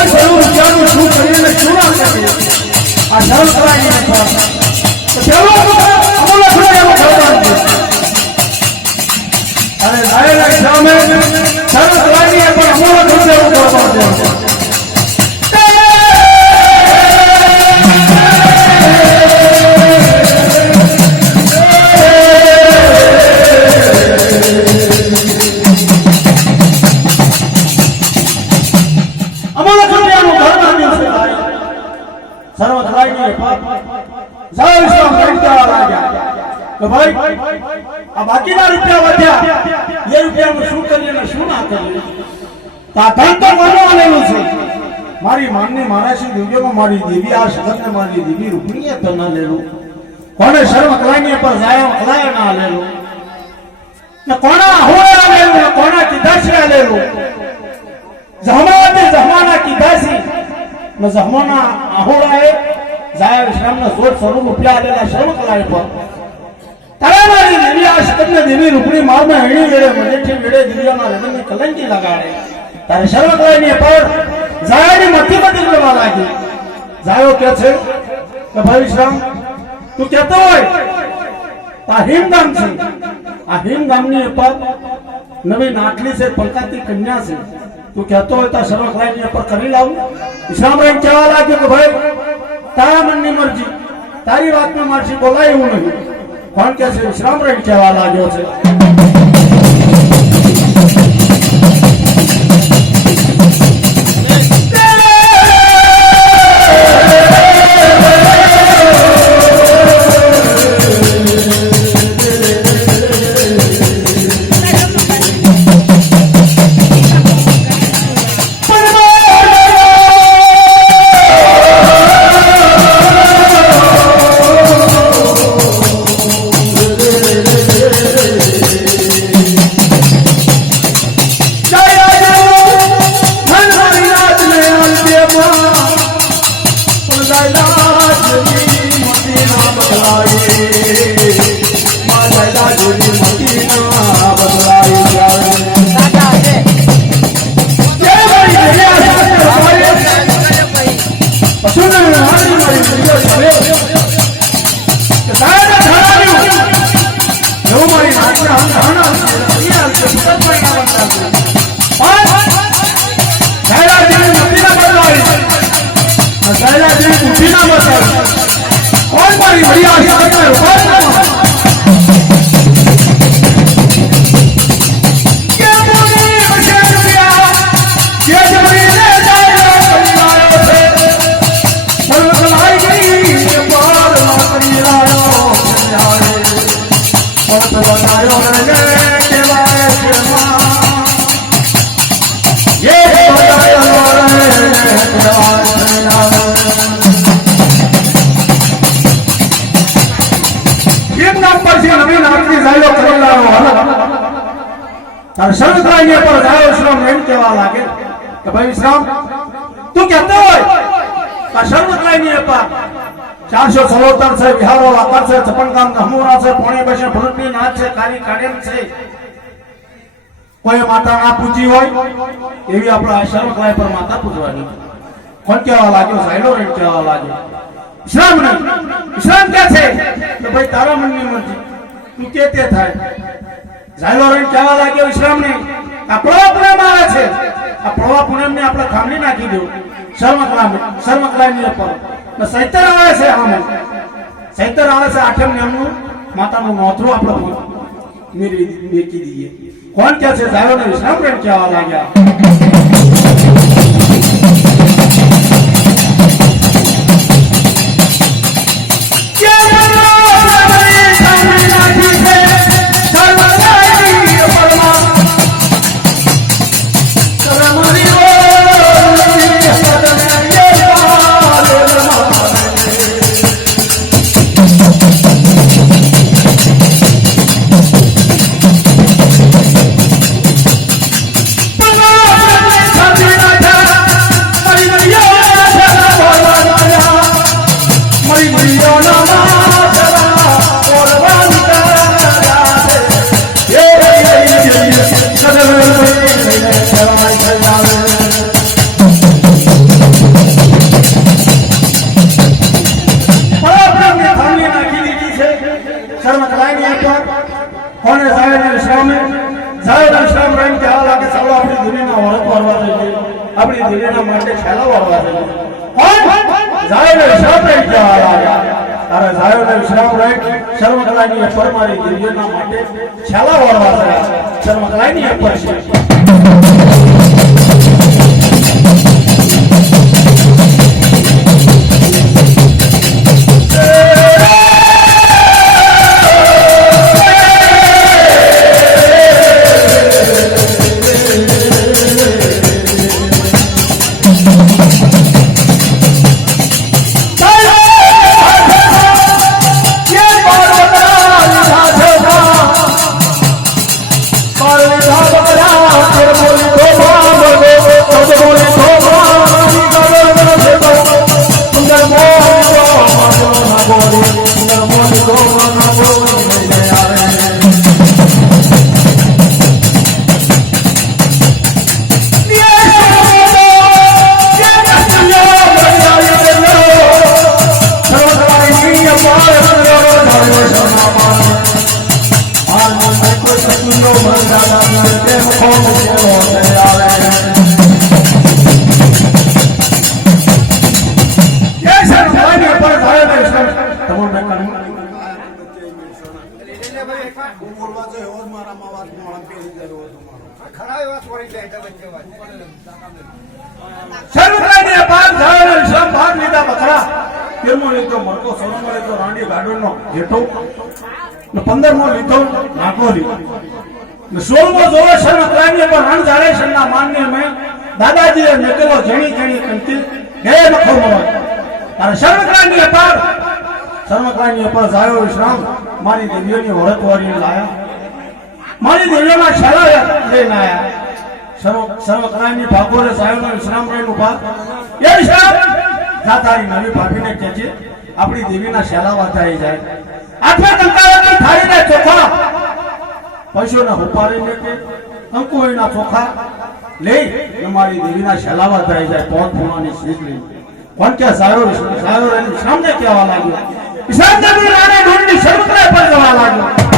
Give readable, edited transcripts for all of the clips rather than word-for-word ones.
કોઈ જરૂર રૂપિયાનું શું કરીને શું ના કરીએ આ શરમ કરાવી નથી તો પેલો અમૂલ થોડો એવો ભગવાન છે અને લાયેલા સામે શરમ કરાવી પણ અમૂલ થોડો એવો ભગવાન છે બાકીના રૂપિયા વધ્યા એ રૂપિયાનું શું કરીએ ને શું ના કરીએ આ ધન તો માનવાનું છે મારી માનની મારાશી દિવ્યમાં મારી દેવી આ શબ્દને મારી દેવી રૂપણીએ તો ના લેલું કોને શર્મ કલાની પર જાય કલાય ના લેલું ને કોના હોયા લેલું ને કોના કીધાશી લેલું જહમાના કીધાશી ને જહમાના આહોળાએ જાય શ્રમના જોર સ્વરૂપ રૂપિયા લેલા શર્મ કલાય પર તારામારી દેવી આ શબ્દને દેવી રૂપણી મારમાં હેણી વેડે મજેઠી વેડે દિવ્યાના હૃદયને કલંકી લગાડે તારે શર્મ કલાની પર જાયાની મતી મતી કરવા લાગી જાયો કે છે કે ભાઈ શ્રમ તું કહેતો હોય આ હિમગામ છે આ હિમગામની ઉપર નવી નાટલી છે પલકાતી કન્યા છે તું કહેતો હોય તો શર્મ કલાની પર કરી લાવું ઇસ્લામ રેમ કહેવા લાગ્યો કે ભાઈ તારા મનની મરજી તારી વાતમાં મારથી બોલાય એવું નહીં કોણ કે છે વિશ્રામ રેમ કહેવા લાગ્યો છે કોઈ માતા ના પૂજી હોય એવી આપણે શર્મ કલાય પર માતા પૂજવાની કોણ કહેવા લાગ્યો સાયલો રેટ કહેવા લાગ્યો ઇસ્લામ કે છે કે ભાઈ તારા મનની મરજી તું કે તે થાય સાયલો રેટ કહેવા લાગ્યો ઇસ્લામ ને આ પ્રવા પુણ્ય આવે છે આ પ્રવા પુણ્ય ને આપણે થાંભલી નાખી દો શર્મ કલાય ની પર ને સૈતર આવે છે આમે સૈતર આવે છે આઠમ નામનું માતાનું નોતરું આપણે મેકી દઈએ કોણ કે છે સાહેબ ને વિશ્રામ પ્રેમ કહેવા લાગ્યા Come on! દેવીના માટે છેલ્લા વાળવા છે કોણ જાયને વિશ્રામ રહી જવા લાગ્યા તારે જાયોને વિશ્રામ રહી શર્મકલાની પર મારી દેવીના માટે છેલ્લા વાળવા છે શર્મકલાની પર છે દાદાજીએ નીકળો જણી જણી કંતી હે નખો મોય અને સર્વક્રાંતિ અપાર સર્વક્રાંતિ અપાર જાયો વિશ્રામ મારી દેવીઓની ઓળખવારી લાયા મારી દેવીઓના શરાય લઈને આયા સર્વક્રાંતિ ભાગોરે જાયોનો વિશ્રામ રહીનું ભાગ એ વિશ્રામ જાતારી નવી ભાભીને કહે છે આપણી દેવીના શેલાવા થઈ જાય આઠમા કંકાળની થાળીને ચોખા પૈસોના ઉપાડીને કે કંકુના ચોખા લઈ અમારી દેવીના શેલાવા થઈ જાય પોત પૂર્ણાની શીખ લઈ કોણ કે સારો એની સામને કહેવા લાગ્યો ઈશાન દેવી રાણી ઢૂંઢની શરૂત્રે પર જવા લાગ્યો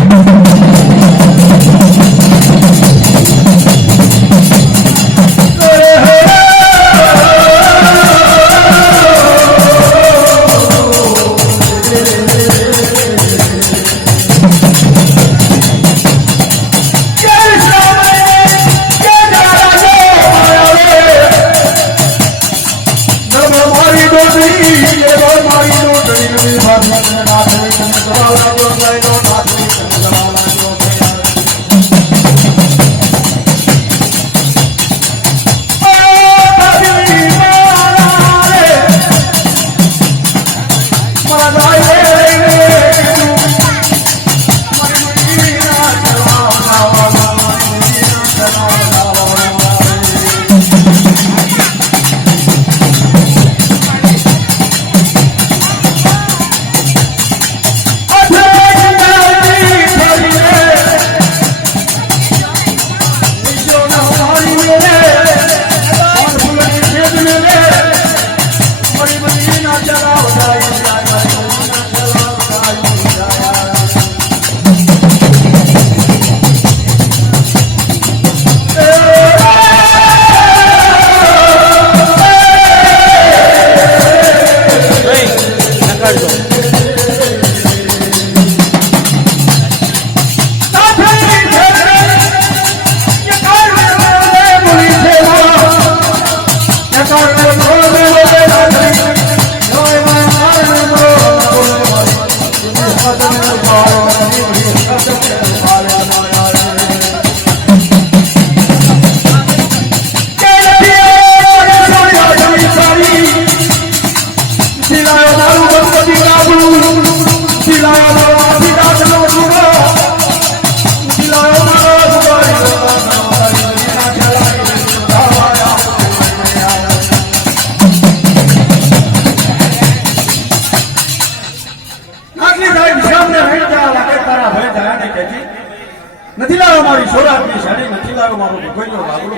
નથી લાવ્યો મારી સોરાટની સાડી, નથી લાવ્યો મારો ભગોઈનો બાબલો,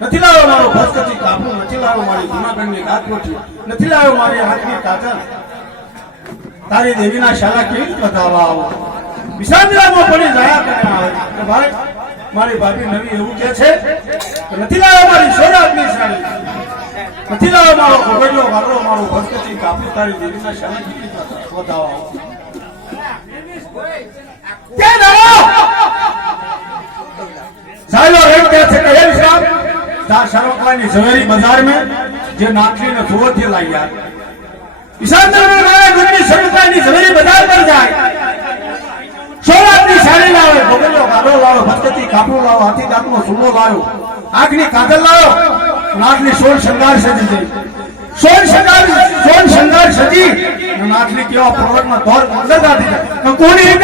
નથી લાવ્યો મારો ભસ્કચી કાપડું, નથી લાવ્યો મારી જૂનાગઢની ગાંઠોઠી, નથી લાવ્યો મારી હાથની કાજલ. તારી દેવીના શાલા કેવી રીતે બતાવવા આવો? વિશાંતિરામાં પડી જયા કરે આવે કે ભાઈ મારી ભાભી નવી એવું કે છે, નથી લાવ્યો મારી સોરાટની સાડી. નથી લાવો મારો ઘોડલો વાળો મારો ભક્તથી કાપી તારી દેવીના શરણ વધાવો કે દાડો સાહેલો રેમ કે છે કે વિશ્રામ તા શરમવાની ઝવેરી બજાર में જે નાખલી ને થોર થી લાગ્યા ઈશાનદર में મારા ગુરની શરમવાની ઝવેરી બજાર પર જાય સોળાની સાડી લાવે ઘોડલો વાળો લાવો ભક્તથી કાપડું લાવો હાથી દાંતનો સુલો લાવો આંખની કાજલ લાવો નાકની સોળ શંગાર સજી છે સોળ શંગાર સજી નાકની કેવા પર્વતમાં ધોર અંદર ગાતી કોની